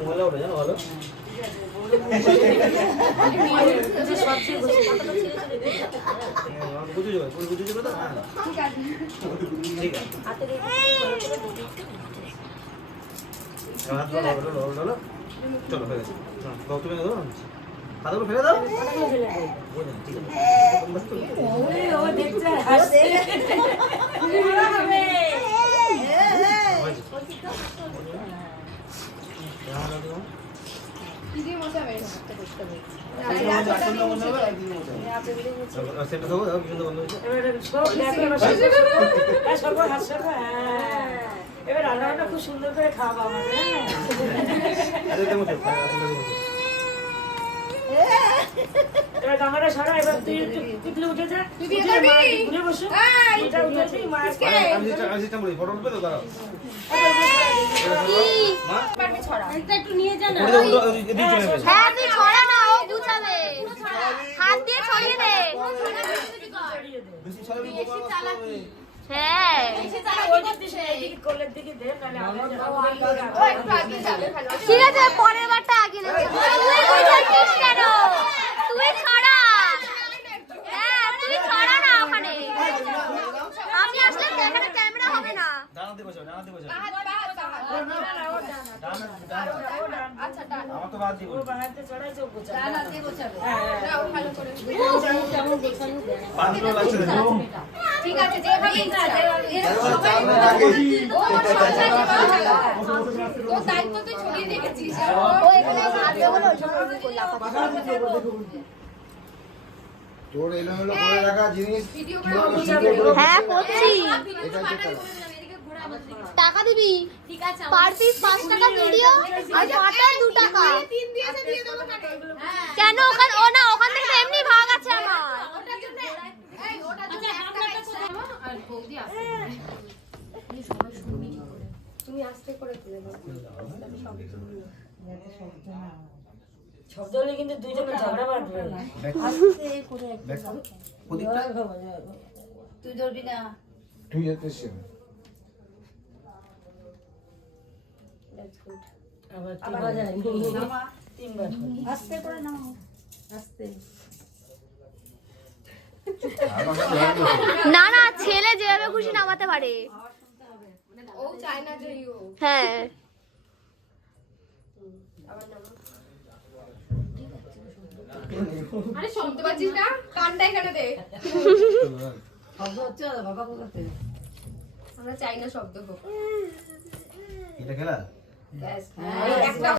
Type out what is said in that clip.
মহিলা ওঠে জানো ভালো বুঝে যাবে বুঝে যাবে তো ঠিক আছে চলো হয়ে গেছে তুমি দাও হাতগুলো ফেলে দাও ঠিক আছে দিদি মজা বেশ এবার রান্নাটা খুব সুন্দর করে খাওয়া আমাদের এবার গামাটা সরা এবার তুই তুই উঠে যা তুই বসো এটা উঠেছি মা ফটো উঠবে তো দাঁড়াও একটু নিয়ে যা না হ্যাঁ তুই ছড়া না ও গুছাবে হাত দিয়ে ছড়িয়ে দে বেশি চালাকি হ্যাঁ ঠিক আছে পরের বারটা আগে নেবে তুই বুঝাচ্ছিস কেন তুই ছড়া হ্যাঁ তুই ছড়া না ওখানে আমি আসলে এখানে ক্যামেরা হবে না ডানাতে বসো আচ্ছা ডান আমার তো বাদ দিব বানাতে চড়াই চোখ গোছা ডান হাতে গোছাবে হ্যাঁ দাও ভালো করে যেমন গোছানো দেয় পাঁচগুলো লাগছে ঠিক আছে যেভাবে ইচ্ছা ও দায়িত্ব তুই ছড়িয়ে রেখেছিস ও এখানে হাত দেবো না ওইসব করবি করলা তোর এলোমেলো করে রাখা জিনিস ভিডিও হ্যাঁ করছি টাকা দিবি ঠিক আছে পার পিস 5 টাকা ভিডিও আর পাটা 2 টাকা 3 দিয়েছে দিয়ে দেবো কাটে কেন ওখানে ও না ওখান থেকে এমনি ভাগ আছে আমার ওটার জন্য এই ওটার জন্য 1 টাকা এক্সট্রা আর বৌদি আসবে তুমি আস্তে করে তুলে দাও শব্দ হলে কিন্তু দুইজনে ঝগড়া বাঁধবে তুই ধরবি না তুই যেতে শেখ আবার তিনবার যায়নি তিনবার আস্তে করে নাও আস্তে না না ছেলে যেভাবে খুশি নামাতে পারে ও চায় না যে ও হ্যাঁ আরে শুনতে পাচ্ছিস না কানটা এখানে দে শব্দ হচ্ছে বাবা কোথাতে আমরা চাই না শব্দ হোক এটা খেলা ব্যাস একটা